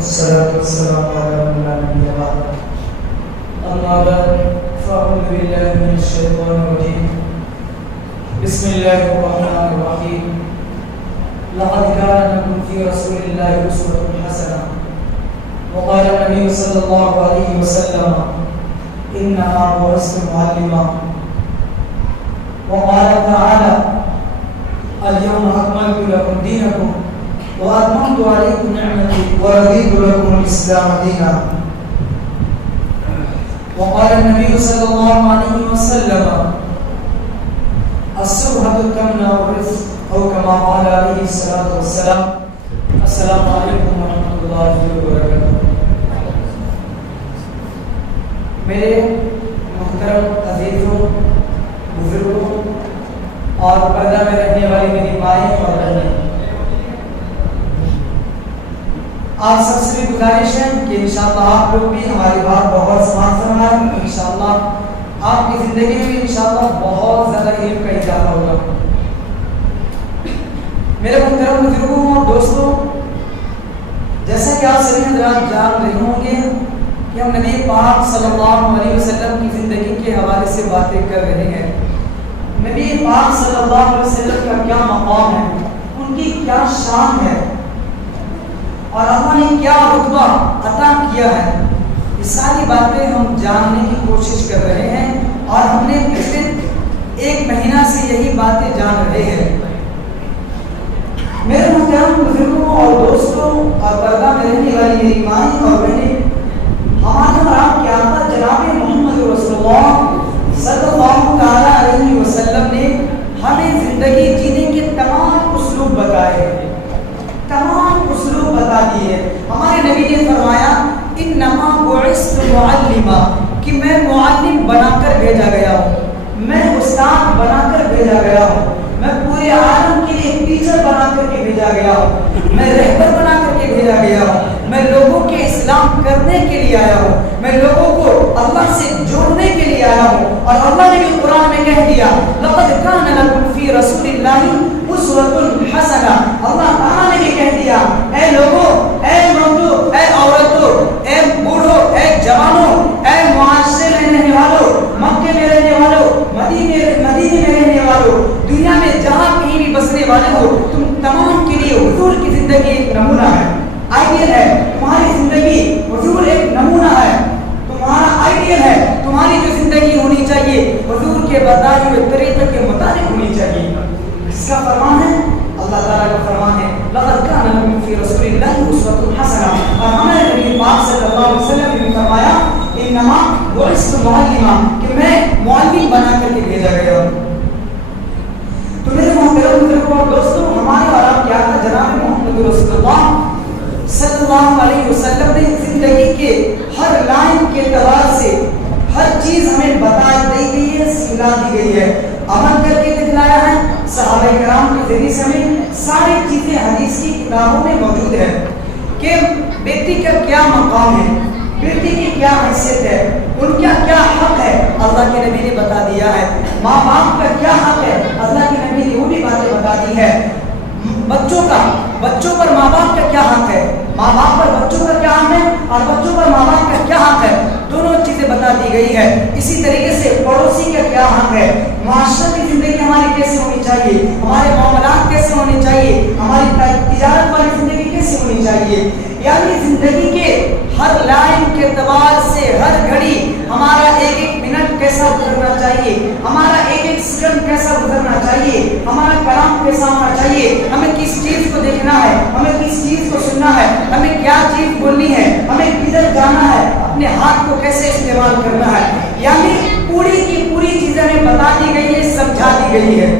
والصلاة والسلام على من لا نبي بعده. أما بعد فأعوذ بالله من الشيطان الرجيم. بسم الله الرحمن الرحيم. لقد كان لكم في رسول الله أسوة حسنة. وقال النبي صلى الله عليه وسلم: إنما بعثت معلما. وقال تعالى: اليوم أكملت لكم دينكم وأتممت عليكم نعمتي ورضيت لكم الإسلام دينا. وقال النبي صلى الله عليه وسلم: الصبحة تمنع الرزق، أو كما قال عليه الصلاة والسلام. السلام علیکم ورحمۃ اللہ وبرکاتہ. میرے محترم عزیزوں، بزرگوں اور پردہ میں رہنے والی میری مائیں اور بہنیں، آپ سب سے گزارش ہے کہ انشاءاللہ آپ لوگ بھی ہماری بات بہت سماعت فرمائیں. انشاءاللہ آپ کی زندگی میں انشاءاللہ بہت زیادہ علم کا اضافہ ہوگا. میرے محترم بزرگوں اور دوستوں، جیسا کہ آپ سبھی حضرات جان رہے ہوں گے کہ ہم نبی پاک صلی اللہ علیہ وسلم کی زندگی کے حوالے سے باتیں کر رہے ہیں. نبی پاک صلی اللہ علیہ وسلم کا کیا مقام ہے، ان کی کیا شان ہے، اور اللہ نے کیا رتبہ عطا کیا ہے، یہ ساری باتیں ہم جاننے کی کوشش کر رہے ہیں. اور ہم نے پچھلے ایک مہینہ سے یہی باتیں جان رہے ہیں. میرے محترم بزرگوں اور دوستوں اور پردہ میں رہنے والی میری مائیں اور بہنیں، ہمارے اور آپ کے آقا جناب محمد رسول اللہ صلی اللہ تعالیٰ علیہ وسلم نے ہمیں زندگی جینے کے تمام اسلوب بتائے ہیں، تمام اسلوب بتا دیے. ہمارے نبی نے فرمایا: انما بعثت معلما، کہ میں معلم بنا کر بھیجا گیا ہوں، میں استاد بنا کر بھیجا گیا ہوں، میں پورے عالم کے لیے ٹیچر بنا کر کے بھیجا گیا ہوں، میں رہبر بنا کر کے بھیجا گیا ہوں، میں لوگوں کے اسلام کرنے کے لیے آیا ہوں، میں لوگوں کو اللہ سے جوڑنے کے لیے آیا ہوں. اور اللہ نے بھی قرآن میں کہہ دیا: لقد کان لکم فی رسول اللہ اسوۃ حسنہ. اللہ تعالیٰ نے بھی کہہ دیا: اے لوگوں، اے مردوں، اے عورتوں، اے بوڑھوں، اے جوانوں، اے معاشرے میں رہنے والوں، مکے میں رہنے والوں، مدینے میں رہنے والوں، دنیا میں جہاں کہیں بھی بسنے والے ہو، تم تمام کے لیے حضور کی زندگی ایک نمونہ ہے، آئیڈیل ہے. تمہاری زندگی حضور ایک نمونہ ہے، تمہارا آئیڈیل ہے. تمہاری جو زندگی ہونی چاہیے حضور کے بتائے ہوئے طریقے کے مطابق ہونی چاہیے. اس کا فرمان ہے، اللہ تعالیٰ کا فرمان ہے: لقد کان لکم فی رسول اللہ اسوۃ حسنہ. اور ہمارے نبی پاک صلی اللہ علیہ وسلم نے فرمایا: انما بعثت معلما، کہ میں معلم بنا کر کے بھیجا گیا ہوں. تو میرے محترم بزرگوں اور دوستوں، ہمارے اور آپ کے آقا جناب محمد رسول اللہ صلی اللہ علیہ وسلم نے زندگی کے ہر لائن کے اعتبار سے ہر چیز ہمیں بتا دی گئی ہے، سکھلا دی گئی ہے، عمل کر کے دکھلایا ہے. صحابہ کرام کے ذریعے سے ہمیں ساری چیزیں حدیث کی کتابوں میں موجود ہے کہ بیٹی کا کیا مقام ہے، بیٹی کی کیا حیثیت ہے، ان کا کیا حق ہے، اللہ کے نبی نے بتا دیا ہے. ماں باپ کا کیا حق ہے، اللہ کے نبی نے وہ بھی باتیں بتا دی ہے. بچوں پر ماں باپ کا کیا حق ہے، ماں باپ پر بچوں کا کیا حق ہے، اور بچوں پر ماں باپ کا کیا حق ہے، دونوں چیزیں بتا دی گئی ہے. اسی طریقے سے پڑوسی کا کیا حق ہے، معاشرتی زندگی ہماری کیسے ہونی چاہیے، ہمارے معاملات کیسے ہونے چاہیے، ہماری تجارت والی زندگی کیسے ہونی چاہیے. یعنی زندگی کے ہر لائن کے اعتبار سے ہر گھڑی ہمارا ایک ایک منٹ کیسا گزرنا چاہیے، ہمارا ایک ایک سیکنڈ کیسا گزرنا چاہیے، ہمارا کلام کیسا ہونا چاہیے، ہمیں کس چیز کو دیکھنا ہے، ہمیں کس چیز کو سننا ہے، ہمیں کیا چیز بولنی ہے، ہمیں کدھر جانا ہے، اپنے ہاتھ کو کیسے استعمال کرنا ہے. یعنی پوری کی پوری چیزیں ہمیں بتا دی گئی ہے، سمجھا دی گئی ہے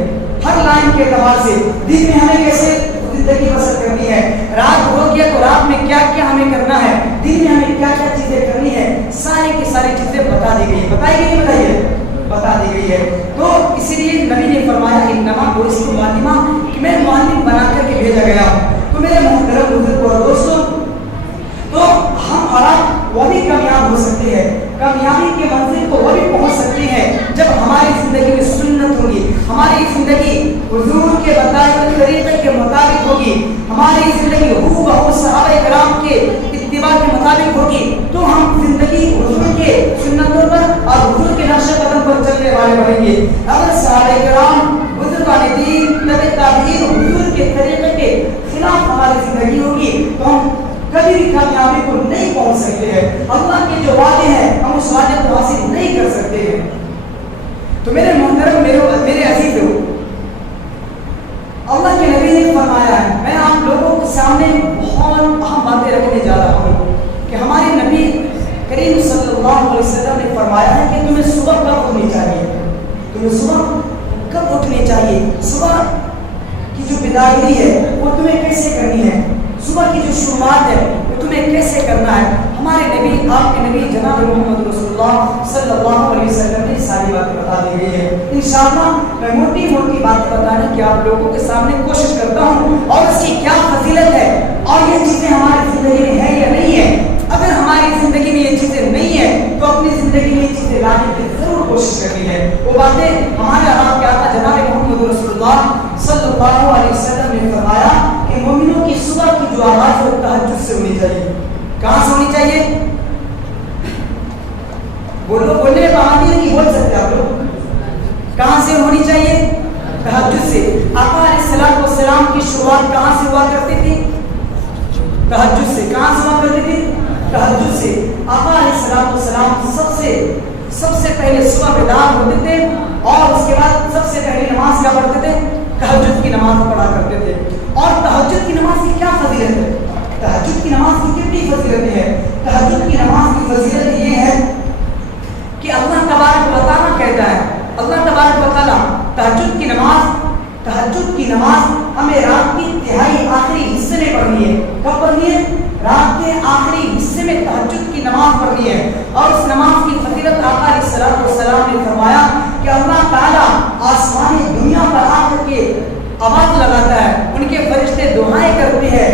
ہر لائن کے اعتبار سے. دن میں ہمیں کیسے زندگی بسر کرنی ہے، رات ہو گیا تو رات میں کیا کیا ہمیں کرنا ہے، دن میں ہمیں کیا کیا چیزیں کرنی ہے، ساری کی ساری چیزیں بتا دی گئی. بتائی گئی نہیں بتائیے؟ بتا دی گئی ہے. تو اسی لیے نبی نے فرمایا: انما بعثت معلما، کہ میں معلم بنا کر کے بھیجا گیا ہوں. تو میرے محترم بزرگوں اور دوستوں، تو ہم اور آپ وہ بھی کامیاب ہو سکتے ہیں، کامیابی کے منزل کو وہ بھی پہنچ سکتے ہیں جب ہماری زندگی میں سنت ہوگی، ہماری زندگی حضور کے بتائے ہوئے طریقے کے مطابق ہوگی، ہماری زندگی ہو بہو صحابہ کرام کے مطابق ہوگی تو ہم زندگی حضور کے سنتوں پر اور حضور کے نقش قدم پر چلنے والے بنیں گے. اگر صحابہ کرام بزرگان دین تبع تابعین حضور کے طریقے کے خلاف ہماری زندگی ہوگی تو ہم کبھی بھی کامیابی کو نہیں پہنچ سکتے ہیں. اللہ کے جو وعدے ہیں ہم اس وعدے کو حاصل نہیں کر سکتے ہیں. تو میرے محترم میرے عزیز ہو, اللہ کے نبی نے فرمایا ہے, میں آپ لوگوں کے سامنے بہت اہم باتیں رکھنے جا رہا ہوں کہ ہمارے نبی کریم صلی اللہ علیہ وسلم نے فرمایا ہے کہ تمہیں صبح کب اٹھنی چاہیے, تمہیں صبح کب اٹھنی چاہیے, صبح کی جو بداعی ہے وہ تمہیں کیسے کرنی ہے, صبح کی جو شروعات ہے وہ تمہیں کیسے کرنا ہے. ہمارے نبی, آپ کے نبی جناب محمد رسول اللہ صلی اللہ علیہ وسلم نے ساری باتیں بتا دی گئی ہے. انشاءاللہ میں موٹی موٹی باتیں بتانے کی آپ لوگوں کے سامنے کوشش کرتا ہوں اور اس کی کیا فضیلت ہے اور یہ چیزیں ہماری زندگی میں ہے یا نہیں ہے. اگر ہماری زندگی میں یہ چیزیں نہیں ہیں تو اپنی زندگی میں یہ چیزیں لانے کی ضرور کوشش کرنی ہے. وہ باتیں ہمارے آپ کے آقا جناب محمد رسول اللہ صلی اللہ علیہ وسلم نے فرمایا کہ مومنوں کی صبح کی جو آواز وہ تہجد سے ہونی چاہیے. کہاں سے ہونی چاہیے؟ بولو, بولنے میں پابندی نہیں بول سکتے آپ لوگ. کہاں سے ہونی چاہیے؟ تہجد سے. آقا علیہ الصلوۃ والسلام کی شروعات کہاں سے ہوا کرتی تھی؟ تہجد سے. کہاں سے ہوا کرتی تھی؟ تہجد سے. آقا علیہ الصلوۃ والسلام سب سے پہلے صبح بیدار ہوتے تھے اور اس کے بعد سب سے پہلے نماز کیا پڑھتے تھے؟ تہجد کی نماز پڑھا کرتے تھے. اور تہجد کی نماز کی کیا فضیلت ہے؟ تہجد کی نماز کی کتنی فضیلتیں ہیں؟ تہجد کی نماز کی فضیلت یہ ہے کہ اللہ تبارک و تعالیٰ کہتا ہے, اللہ تبارک و تعالیٰ تہجد کی نماز ہمیں رات کی تہائی آخری حصے میں پڑھنی ہے. کب پڑھنی ہے؟ رات کے آخری حصے میں تہجد کی نماز پڑھنی ہے. اور اس نماز کی فضیلت آقا علیہ الصلوۃ والسلام نے فرمایا کہ اللہ تعالیٰ آسمانی دنیا پر آ کر کے آواز لگاتا ہے, ان کے فرشتے دعائیں کرتے ہیں,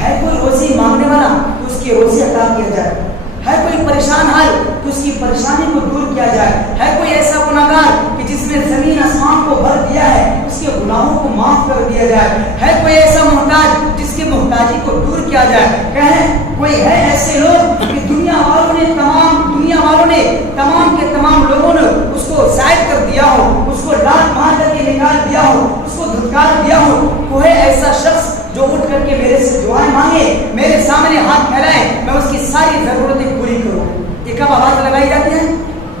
ہے کوئی روزی مانگنے والا تو اس کی روزی عطا کیا جائے, ہے کوئی پریشان حال تو اس کی پریشانی کو دور کیا جائے, ہے کوئی ایسا گناہگار کہ جس نے زمین آسمان کو بھر دیا ہے اس کے گناہوں کو معاف کر دیا جائے, ہے کوئی ایسا محتاج جس کی محتاجی کو دور کیا جائے, کہیں کوئی ہے ایسے لوگ کہ دنیا والوں نے تمام کے تمام لوگوں نے اس کو زائد کر دیا ہو, اس کو ڈانٹ مار کر کے نکال دیا ہو, اس کو دھتکار دیا ہو, کوئی ایسا شخص جو اٹھ کر کے میرے سے دعائیں مانگے, میرے سامنے ہاتھ پھیلائے, میں اس کی ساری ضرورتیں پوری کروں. یہ کب آواز لگائی جاتی ہے؟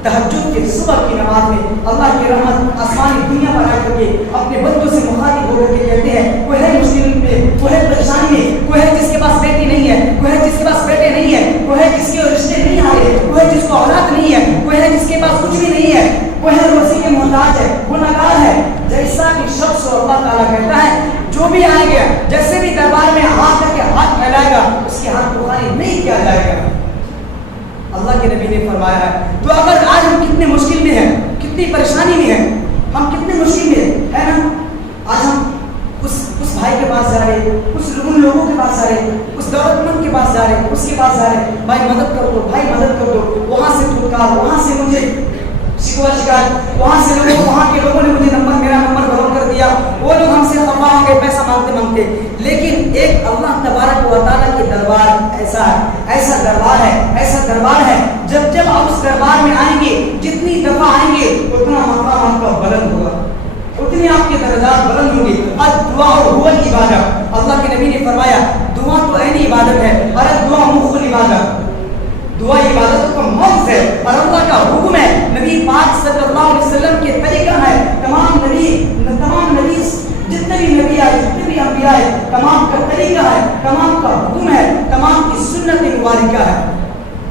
تہجد کے صبح کی نماز میں. اللہ کی رحمت آسمانی دنیا پر آ کر کے اپنے بندوں سے مخاطب ہو کر کے کہتے ہیں کوئی ہے مشکل میں, کوئی ہے پریشانی میں, کوئی ہے جس کے پاس بیٹی نہیں ہے, کوئی ہے جس کے پاس بیٹے نہیں ہے, کوئی ہے جس کے رشتے نہیں آ رہے, کوئی ہے جس کو اولاد نہیں ہے, کوئی ہے جس کے پاس کچھ بھی نہیں ہے, کوئی ہے روزی کے محتاج ہے, گنہگار ہے. جیسا کہ شخص کو اللہ تعالیٰ کہتا ہے جو بھی آئے گا, جیسے بھی دربار میں ہاتھ کر کے ہاتھ پھیلائے گا اس کے ہاتھ کو خالی نہیں کیا جائے گا. اللہ کے نبی نے فرمایا ہے. تو اگر آج ہم کتنے مشکل میں ہیں, کتنی پریشانی میں ہیں, ہم کتنے مشکل میں ہے نا, آج ہم اس بھائی کے پاس جا رہے, ان لوگوں کے پاس جا رہے, اس دولت مند کے پاس جا رہے, اس کے پاس جا رہے, بھائی مدد کر دو, بھائی مدد کر دو, وہاں سے دھتکار, وہاں سے مجھے شکایت, وہاں کے لوگوں نے مجھے میرا نمبر بلوک کر دیا, وہ لوگ ہم سے خفا ہوں گے پیسہ مانگتے. لیکن ایک اللہ تبارک و تعالیٰ کے دربار ایسا دربار ہے جب آپ اس دربار میں آئیں گے, جتنی دفعہ آئیں گے اتنا مقام آپ کا بلند ہوگا, اتنی آپ کے درجات بلند ہوں گے. الدعاء هو العبادہ. اللہ کے نبی نے فرمایا دعا تو عین عبادت ہے, اور الدعاء مخ العبادہ, دعا عبادت کا مفز ہے اور اللہ کا حکم ہے. نبی پاک صلی اللہ علیہ وسلم کے طریقہ ہے, تمام نبی جتنے بھی نبی آئے, جتنے بھی انبیاء آئے, تمام کا طریقہ ہے, تمام کا حکم ہے, تمام کی سنت مبارکہ ہے.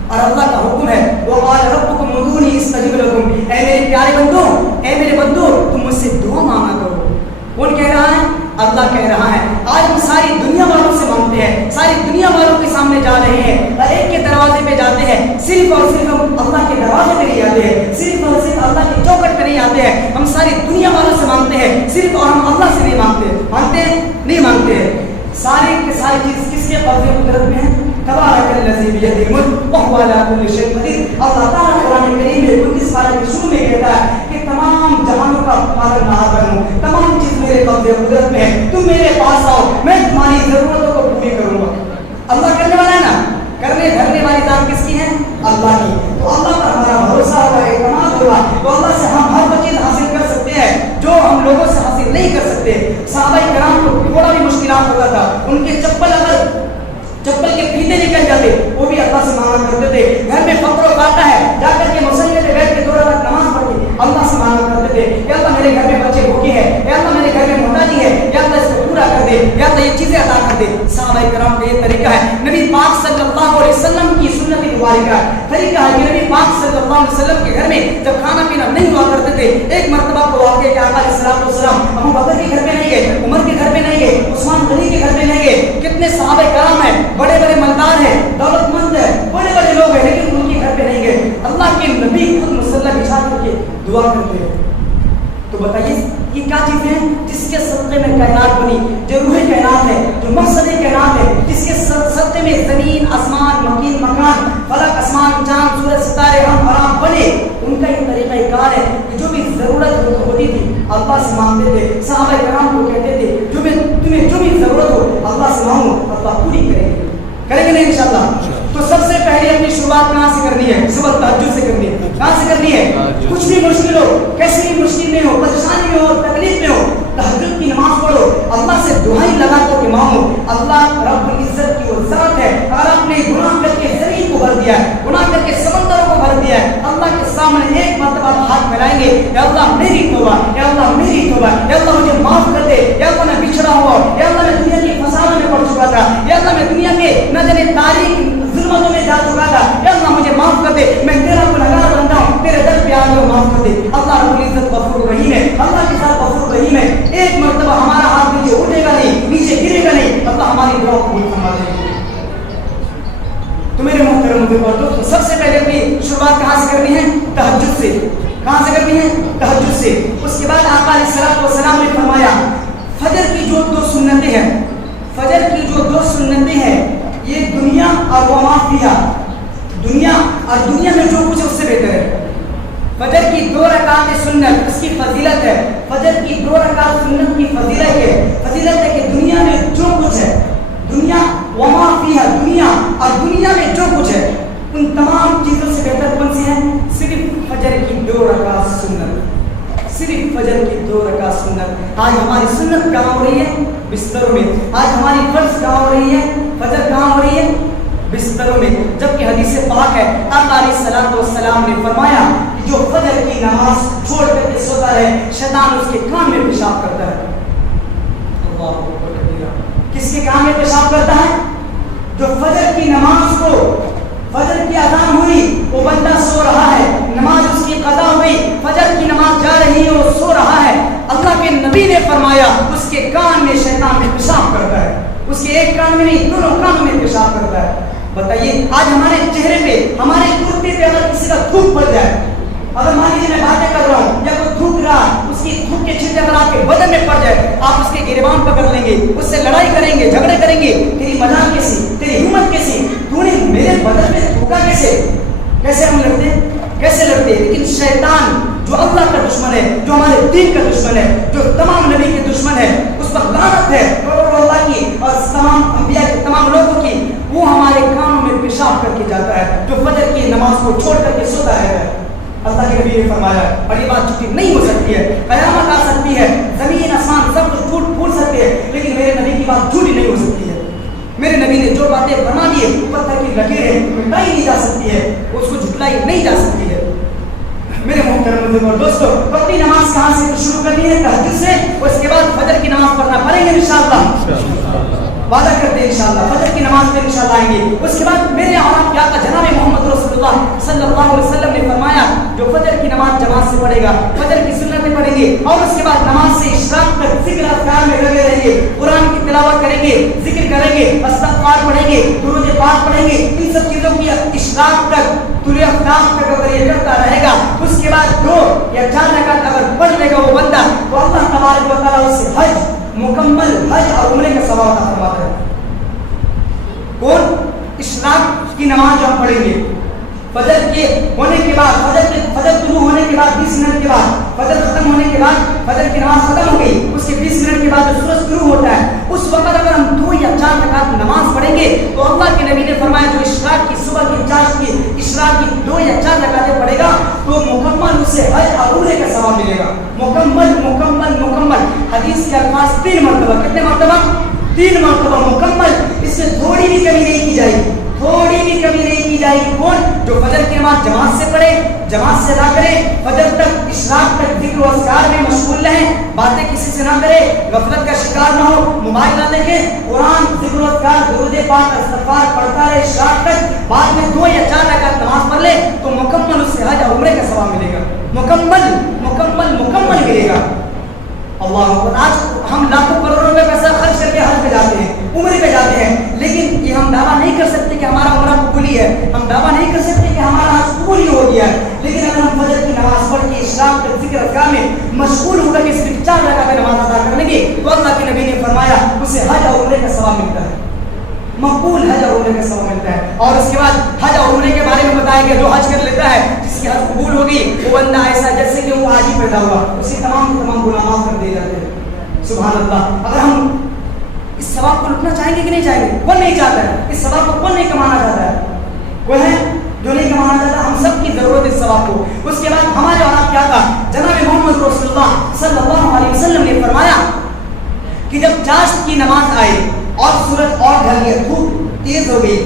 اور اللہ کا حکم ہے وقال ربکم ادعونی استجب لکم, اے میرے پیارے بندو, اے میرے بندو تم مجھ سے دعا مانگا کرو. کون کہہ رہا ہے؟ اللہ کہہ رہا ہے. آج ہم ساری دنیا والوں سے مانگتے ہیں, ساری دنیا والوں کے سامنے جا رہے ہیں, ہر ایک کے دروازے پہ جاتے ہیں, صرف اور صرف ہم اللہ کے دروازے پہ نہیں آتے ہیں, صرف اور صرف اللہ کے چوکٹ پہ نہیں آتے ہیں, ہم ساری دنیا والوں سے مانگتے ہیں صرف, اور ہم اللہ سے نہیں مانگتے ہیں. سارے کے ساری چیز کس کے قبضے قدرت میں ہے؟ تبارک الذی بیدہ الملک وہو علی کل شیء قدیر. اللہ تعالیٰ قرآن کریم میں 29 پارے کے شروع میں کہتا ہے کہ تمام جہانوں کا پالن نہار بنوں, تمام چیز میرے قبضے قدرت میں ہے, تم میرے پاس آؤ, میں تمہاری ضرورتوں کو پوری کروں گا. اللہ کرنے والا ہے نا, کرنے یہ چیزیں عطا کر دے. صحابہ کرام کا یہ طریقہ ہے. نبی پاک صلی اللہ علیہ وسلم کی سنت مبارکہ طریقہ ہے کہ نبی پاک صلی اللہ علیہ وسلم کے گھر میں جب کھانا پینا نہیں ہوا کرتے تھے, ایک مرتبہ کو واقع کہ آقا علیہ السلام ابو بکر کے گھر پہ نہیں گئے, عمر کے گھر پہ نہیں گئے, عثمان غنی کے گھر پہ نہیں گئے. کتنے صحابہ کرام ہیں, بڑے بڑے مالدار ہیں, دولت مند ہیں, بڑے بڑے لوگ ہیں, لیکن ان کے گھر پہ نہیں گئے. اللہ کے نبی خود مصلی بچھا کر کے دعا کرتے ہیں. تو بتائیے یہ کیا چیزیں ہیں جس کے صدقے میں کائنات بنی, جو روح کائنات ہے, جو مقصد کائنات ہے, جس کے صدقے میں زمین آسمان مکین مکان فلک اسمان چاند سورج ستارے ہم حرام بنے. ان کا یہ طریقہ کار ہے کہ جو بھی ضرورت ہوتی تھی اللہ سے مانگتے تھے. صحابہ کرام کو کہتے تھے تمہیں جو بھی ضرورت ہو اللہ سے مانگو, اللہ پوری کریں گے نہیں انشاءاللہ. تو سب سے پہلے اپنی شروعات کہاں سے کرنی ہے؟ صبح تہجد سے کرنی ہے. کہاں سے کرنی ہے؟ کچھ بھی مشکل ہو, کیسی بھی مشکل میں ہو, پریشانی میں ہو, تکلیف میں ہو, تہجد کی نماز پڑھو, اللہ سے دعائیں لگا کر کے مانگو. اللہ رب العزت کی وہ ذات ہے, اگر آپ نے گناہ کر کے زمین کو بھر دیا ہے, گناہ کر کے سمندروں کو بھر دیا ہے, اللہ کے سامنے ایک مرتبہ ہاتھ ملائیں گے, یا اللہ میری توبہ, یا اللہ میری توبہ, یا اللہ مجھے معاف کر دے, یا اللہ میں بچھڑا ہوا, یا اللہ میں دنیا کی فسادوں میں پڑ چکا تھا, یا اللہ میں دنیا کے نہ جانے تاریخ ظلمتوں میں جا چکا تھا, یا اللہ مجھے معاف کر دے, میں تیرا گنہگار بندہ ہوں, تیرے در پہ آ کر معاف کر دے. اللہ رب العزت غفور رحیم ہے, اللہ کے ساتھ غفور رحیم ہے. ایک مرتبہ ہمارا ہاتھ نیچے اٹھے گا نہیں, نیچے گرے گا نہیں, اللہ ہماری دعا قبول فرما دے گا. تو میرے محترم دوستو, سب سے پہلے اپنی شروعات کہاں سے کرنی ہے؟ تہجد سے. کہاں سے کرنی ہے؟ تہجد سے. اس کے بعد آقا علیہ السلام نے فرمایا فجر کی جو دو سنتیں ہیں, فجر کی جو دو سنتیں ہیں, یہ دنیا اور وما فیہا, دنیا اور دنیا میں جو کچھ ہے اس سے بہتر ہے. فجر کی 2 رکعت سنت اس کی فضیلت ہے. فجر کی 2 رکعت سنت کی فضیلت ہے کہ دنیا میں جو کچھ ہے, دنیا وما فیہا, دنیا اور دنیا میں جو کچھ ہے, ان تمام چیزوں سے بہتر کون سی ہے؟ صرف فجر کی 2 رکعت سنت, صرف فجر کی 2 رکعت سنت. آج ہماری سنت کہاں ہو رہی ہے؟ بستروں میں. آج ہماری فرض کہاں ہو رہی ہے؟ فجر کہاں ہو رہی ہے؟ بستروں میں. جبکہ حدیث پاک ہے, آقا علیہ السلام نے فرمایا کہ جو فجر کی نماز چھوڑ کر کے سوتا ہے, شیطان اس کے کان میں پیشاب کرتا ہے. اللہ اکبر کبیرہ. کس کے کان میں پیشاب کرتا ہے؟ جو فجر کی نماز کو, فجر کی اذان ہوئی, وہ بندہ سو رہا ہے, نماز اس کی قضا ہوئی, فجر کی نماز جا رہی ہے, وہ سو رہا ہے, اللہ کے نبی نے فرمایا اس کے کان میں شیطان میں پیشاب کرتا ہے. اس کے ایک کان میں نہیں, دونوں کانوں میں پیشاب کرتا ہے. بتائیے آج ہمارے چہرے پہ, ہمارے کرتے پہ اگر کسی کا تھوک پڑ جائے, اگر مان لیجیے میں باتیں کر رہا ہوں یا کوئی تھوک رہا, اس کی تھوک کے چھینٹے اگر آپ کے بدن میں پڑ جائے, آپ اس کے گریبان پکڑ لیں گے, اس سے لڑائی کریں گے, جھگڑے کریں گے, تیری مجال کیسی, تیری ہمت کیسی, تو نے میرے بدن میں تھوکا کیسے؟ کیسے ہم لڑتے ہیں, کیسے لڑتے ہیں؟ لیکن شیطان جو اللہ کا دشمن ہے, جو ہمارے دین کا دشمن ہے, جو تمام نبی کے دشمن ہے, اس پر لعنت ہے اللہ کی اور تمام انبیاء کے, تمام لوگوں کی, وہ ہمارے کانوں میں پیشاب کر کے جاتا ہے جو فجر کی نماز کو چھوڑ کر کے سوتا ہے. اللہ کے نبی نے فرمایا, اور یہ بات جھوٹی نہیں ہو سکتی ہے, قیامت آ سکتی ہے, زمین آسمان سب کچھ پھوٹ سکتے ہیں, لیکن میرے نبی کی بات جھوٹی نہیں ہو سکتی ہے. میرے نبی نے جو باتیں بنا لی ہے, پتھر کی لکیریں مٹائی نہیں جا سکتی ہے, اس کو جھٹلائی نہیں جا سکتی ہے. میرے محترم دوستو, اپنی نماز کہاں سے شروع کرنی ہے؟ تہجد سے. اس کے بعد فجر کی نماز پڑھنا پڑیں گے انشاءاللہ, وعدہ کرتے ہیں انشاءاللہ فجر کی نماز میں انشاءاللہ آئیں گے. اس کے بعد میرے اور آپ کے آقا جناب محمد رسول اللہ صلی اللہ علیہ وسلم نے فرمایا جو فجر کی نماز جماعت سے پڑھے گا, فجر کی سنتیں پڑھیں گے, اور اس کے بعد نماز سے اشراق تک ذکر اذکار میں لگے رہیں گے, قرآن کی تلاوت کریں گے, ذکر کریں گے, استغفار پڑھیں گے, درود پاک پڑھیں گے, ان سب چیزوں کی اشراق تک, طلوع آفتاب تک اگر یہ کرتا رہے گا, اس کے بعد 2 یا 4 رکعت اگر پڑھ لے گا وہ بندہ, تو اللہ تبارک و تعالیٰ اس سے حج, مکمل حج اور عمرے کا ثواب عطا فرماتا ہے. کون؟ اشراق کی نماز جو ہم پڑھیں گے, فجر کے ہونے کے بعد, فجر طلوع ہونے کے بعد 20 منٹ کے بعد, فجر ختم ہونے کے بعد, فجر کی نماز ختم ہو گئی, اس کے 20 منٹ کے بعد جو سورج طلوع ہوتا ہے, اس وقت اگر ہم 2 یا 4 رکعت نماز پڑھیں گے, تو اللہ کے نبی نے فرمایا جو اشراق کی, صبح کی چاش کی اشراق کی 2 یا 4 رکعتیں پڑھے گا, تو مکمل اسے حج اور عمرے کا ثواب ملے گا. مکمل مکمل مکمل. حدیث کے الفاظ 3 مرتبہ, کتنے مرتبہ؟ 3 مرتبہ مکمل. اس میں تھوڑی بھی کمی نہیں کی جائے گی, تھوڑی بھی کمی نہیں کی جائے گی. کون؟ جو فجر کی نماز جماعت سے پڑھے, جماعت سے ادا کرے, فجر تک اشراق تک ذکر ذکر و اذکار میں مشغول رہیں، باتیں کسی سے نہ کرے، غفلت کا شکار نہ ہو، موبائل نہ دیکھیں، قرآن ذکر و اذکار درود پاک استغفار پڑھتا رہے شام تک، بعد میں 2 یا 4 رکعت نماز پڑھ لے تو مکمل اس سے حج اور عمرے کا ثواب ملے گا، مکمل ملے گا۔ اللہ اکبر۔ آج ہم لاکھوں کروڑوں روپے پیسہ خرچ کر کے حج پہ جاتے ہیں، عمرے پہ جاتے ہیں، لیکن یہ ہم دعویٰ نہیں کر سکتے کہ ہمارا عمرہ قبولی ہے، ہم دعویٰ نہیں کر سکتے کہ ہمارا حج قبولی ہو گیا ہے، لیکن اگر ہم فجر کی نماز پڑھ کے اسلام کے ذکر اذکار میں مشغول ہو کر کے صرف 4 رکعت نماز ادا کرنے کی تو اللہ کے نبی نے فرمایا اسے حج اور عمرے کا ثواب ملتا ہے، مقبول حج اور عمرے کا ثواب ملتا ہے۔ اور اس کے بعد حج اور عمرے کے بارے میں بتایا گیا جو حج کر لیتا ہے، جس کی حج قبول ہوگی، وہ بندہ ایسا جیسے کہ وہ آج ہی پیدا ہوا، اس کے تمام گناہ معاف کر دیے جاتے ہیں۔ سبحان اللہ۔ اگر ہم اس ثواب کو لٹنا چاہیں گے کہ نہیں چاہیں گے؟ کون نہیں چاہتا ہے اس ثواب کو؟ کون نہیں کمانا چاہتا ہے؟ کوئی ہے جو نہیں کمانا چاہتا؟ ہم سب کی ضرورت اس ثواب کو۔ اس کے بعد ہمارے اور آپ کیا تھا؟ جناب محمد رسول اللہ صلی اللہ علیہ وسلم نے فرمایا کہ جب چاشت کی نماز آئے اور سورج اور ڈھل گیا، دھوپ تیز ہو گئی،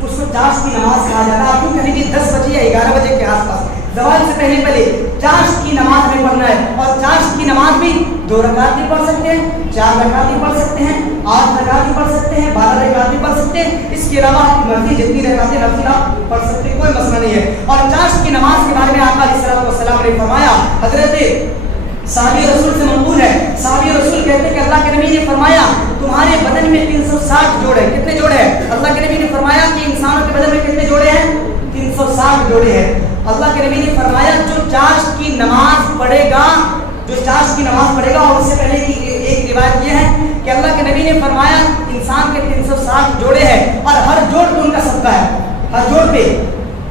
تو اس کو چاشت کی نماز کہا جاتا ہے۔ آپ کیوں کہیں گے 10 بجے یا 11 بجے کے آس پاس، زوال سے پہلے چاشت کی نماز میں پڑھنا ہے، اور چاشت کی نماز بھی 2 رکعت بھی پڑھ سکتے ہیں، 4 رکعت بھی پڑھ سکتے ہیں، 8 رکعت بھی پڑھ سکتے ہیں، 12 رکعت بھی پڑھ سکتے ہیں، اس کے علاوہ آپ کی مرضی جتنی رکعتیں نفل آپ پڑھ سکتے ہیں، کوئی مسئلہ نہیں ہے۔ اور چاشت کی نماز کے بارے میں آقا علیہ الصلوۃ والسلام نے فرمایا، حضرت صحابی رسول سے منقول ہے، صحابی رسول کہتے ہیں کہ اللہ کے نبی نے فرمایا تمہارے بدن میں 360 جوڑ ہے۔ کتنے جوڑے ہیں؟ اللہ کے نبی نے فرمایا کہ انسانوں کے بدن میں کتنے جوڑے ہیں؟ 360 جوڑے ہیں۔ اللہ کے نبی نے فرمایا جو چاشت کی نماز پڑھے گا، جو چاشت کی نماز پڑھے گا، اور اس سے پہلے کی ایک روایت یہ ہے کہ اللہ کے نبی نے فرمایا انسان کے 360 جوڑے ہیں، اور ہر جوڑ پہ ان کا صدقہ ہے، ہر جوڑ پہ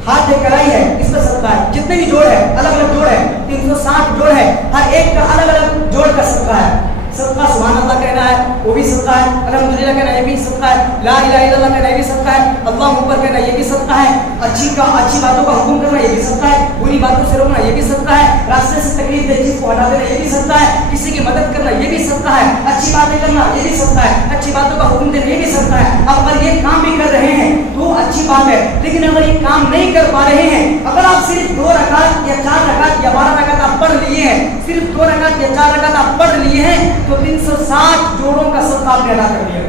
ہاتھ ایک کرائی ہے، اس پہ صدقہ ہے، جتنے بھی جوڑ ہے الگ الگ جوڑ ہے، 360 جوڑ ہے، ہر ایک کا الگ الگ جوڑ کا صدقہ ہے۔ صدقہ سبحان اللہ کہنا ہے وہ بھی صدقہ ہے، الحمدللہ کہنا یہ بھی صدقہ ہے، لا الہ الا اللہ کہنا یہ بھی صدقہ ہے، اللہ اکبر کہنا یہ بھی صدقہ ہے، اچھی باتوں کا حکم کرنا یہ بھی صدقہ ہے، بری باتوں سے روکنا یہ بھی صدقہ ہے، راستے سے تکلیف دہ چیز کو ہٹا دینا یہ بھی صدقہ ہے، کسی کی مدد کرنا یہ بھی صدقہ ہے، اچھی باتیں کرنا یہ بھی صدقہ ہے، اچھی باتوں کا حکم دینا یہ بھی صدقہ ہے۔ اب اگر یہ کام بھی کر رہے ہیں تو اچھی بات ہے، لیکن اگر یہ کام نہیں کر پا رہے ہیں، اگر آپ صرف 2 رکعت یا 4 رکعت یا 12 رکعت آپ پڑھ لیے ہیں، صرف 2 رکعت یا 4 رکعت آپ پڑھ لیے ہیں تو 360 جوڑوں کا صدقہ آپ نے ادا کر لیا۔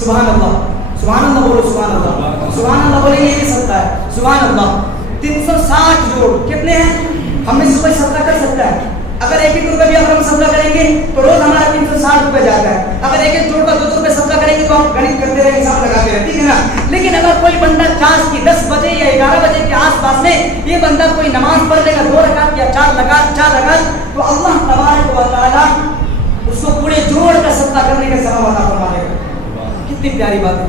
سبحان اللہ، سبحان اللہ بولو، سبحان اللہ، سبحان اللہ بولے یہ بھی صدقہ ہے، سبحان اللہ۔ 360 جوڑ کتنے ہیں؟ ہم میں سے کوئی صدقہ کر سکتا ہے؟ اگر 1 روپے بھی اگر ہم صدقہ کریں گے تو روز ہمارا 360 روپے جاتا ہے، اگر 1 جوڑ کا 2 روپے صدقہ کریں گے تو آپ گنت کرتے رہیں، حساب لگاتے رہیں، ٹھیک ہے نا؟ لیکن اگر کوئی بندہ چاشت کی 10 بجے یا 11 بجے کے آس پاس میں یہ بندہ کوئی نماز پڑھ لے گا 2 رکعت یا 4 رکعت، تو اللہ تبارک و تعالیٰ اس کو پورے جوڑ کا صدقہ کرنے کا ثواب عطا فرما دے گا۔ کتنی پیاری بات ہے۔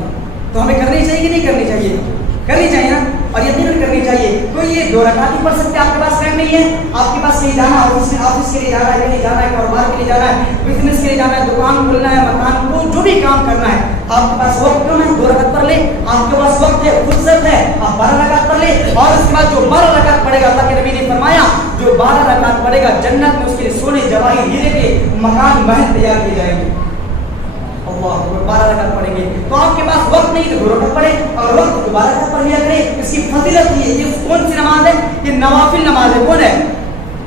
تو ہمیں کرنی چاہیے کہ نہیں کرنی چاہیے؟ کرنی چاہیے نا، اور یقیناً کرنی چاہیے۔ تو یہ 2 رکعت ہی پڑھ سکتے ہیں، آپ کے پاس ٹائم نہیں ہے، آپ کے پاس کہیں جانا ہے، آفس کے لیے جانا ہے، کہیں جانا ہے، کاروبار کے لیے جانا ہے، بزنس کے لیے جانا ہے، دکان کھولنا ہے، مکان کو جو بھی کام کرنا ہے، آپ کے پاس وقت کم ہے 2 رکعت پڑھ لیں، آپ کے پاس وقت ہے، فرصت ہے، آپ 12 رکعت پڑھ لیں، اور اس کے بعد جو 12 رکعت پڑھے گا، اللہ کے نبی نے فرمایا جو 12 رکعت پڑھے گا جنت میں اس کے لیے سونے جواہر ہیرے کے مکان محل تیار کیے جائیں گے۔ اللہ 12 رکعت پڑھیں گے، تو آپ کے پاس وقت نہیں تو 2 رکعت پڑھیں، اور وقت تو 12 رکعت پڑھ لیا کریں۔ اس کی فضیلت یہ کون سی نماز ہے؟ یہ نوافل نماز ہے، کون ہے؟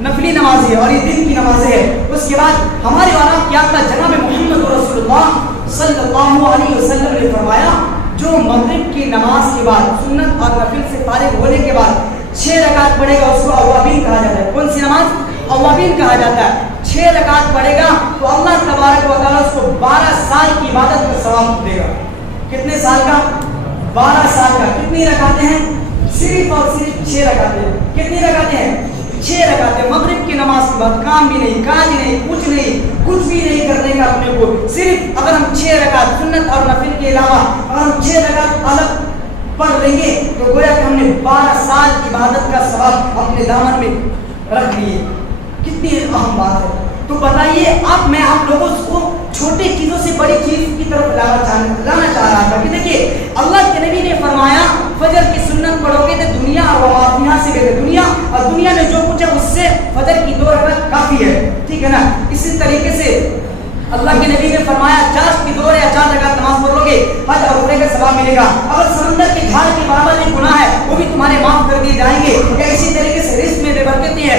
نفلی نماز ہے، اور یہ دن کی نماز ہے۔ اس کے بعد ہمارے اور آپ کیا تھا؟ جناب محمد رسول اللہ صلی اللہ علیہ وسلم نے فرمایا جو مغرب کی نماز کے بعد سنت اور نفل سے فارغ ہونے کے بعد 6 رکعت پڑھے گا اس کو اوابین کہا جاتا ہے۔ کون سی نماز؟ اوابین کہا جاتا ہے۔ 6 رکعت پڑھے گا تو اللہ تبارک و تعالیٰ اس کو 12 سال کی عبادت کا ثواب دے گا۔ کتنے سال کا؟ 12 سال کا۔ کتنی رکعتیں ہیں؟ صرف اور صرف 6 رکعتیں۔ کتنی رکعتیں ہیں؟ 6 رکعتیں۔ مغرب کی نماز کے بعد کام بھی نہیں، کاج نہیں، کچھ بھی نہیں کرنے کا اپنے کو، صرف اگر ہم 6 رکعت سنت اور نفل کے علاوہ اگر ہم 6 رکعت الگ پڑھ لیں گے تو گویا کہ ہم نے 12 سال عبادت کا ثواب اپنے دامن میں رکھ لیے۔ کتنی اہم بات ہے۔ تو بتائیے اب میں آپ لوگوں کو چھوٹی چیزوں سے بڑی چیز کی طرف لانا چاہ رہا تھا کہ دیکھیے اللہ کے نبی نے فرمایا فجر کی سنت پڑھو گے تو دنیا اور وما سے بہتر، دنیا میں جو کچھ ہے اس سے فجر کی 2 رکعت کافی ہے، ٹھیک ہے نا؟ اسی طریقے سے اللہ کے نبی نے فرمایا چاشت کی 2 یا 4 رکعت نماز پڑھ لو گے حج اور عمرے کا ثواب ملے گا۔ اگر سمندر کی جھاڑ کے برابر ایک گناہ ہے وہ بھی تمہارے معاف کر دیے جائیں گے۔ یا اسی طریقے سے رزق میں بے برکتی ہے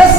10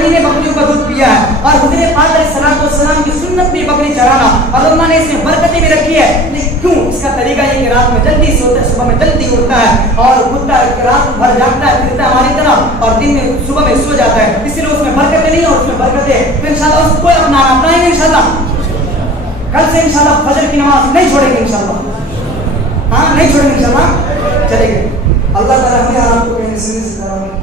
عالمین نے بکریوں کا دودھ پیا ہے اور حضور پاک علیہ السلام کی سنت بھی بکری چرانا اور اللہ نے اس میں برکتیں بھی رکھی ہے. لیکن کیوں؟ اس کا طریقہ یہ کہ رات میں جلدی سوتا ہے, صبح میں جلدی اٹھتا ہے اور کتا رات بھر جاگتا ہے, پھرتا ہے ہماری طرح اور دن میں صبح میں سو جاتا ہے, اسی لیے اس میں برکتیں نہیں اور اس میں برکتیں. تو انشاءاللہ اس کو اپنائیں گے انشاءاللہ. کل سے انشاءاللہ فجر کی نماز نہیں چھوڑیں گے انشاءاللہ. ہاں نہیں چھوڑیں گے انشاءاللہ, چلیں گے. اللہ تعالیٰ ہمیں آپ کو کہنے سے